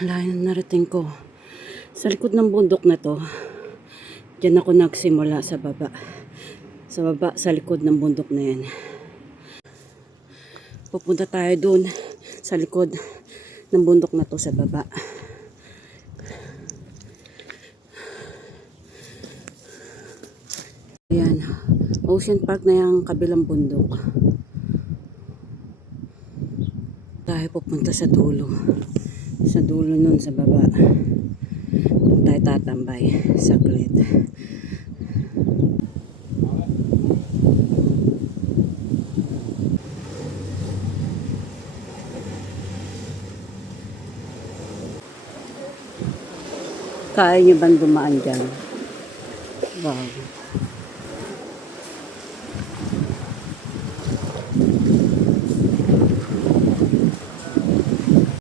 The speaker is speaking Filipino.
Layo na narating ko. Sa likod ng bundok na to, dyan ako nagsimula sa baba. Sa baba, sa likod ng bundok na yan. Pupunta tayo dun sa likod ng bundok na to sa baba. Ayan, Ocean Park na yung kabilang bundok. Tayo pupunta sa dulo. Sa dulo nun sa baba. Doon tayo tatambay. Saglit. Kaya nyo ba dumaan dyan? Wow.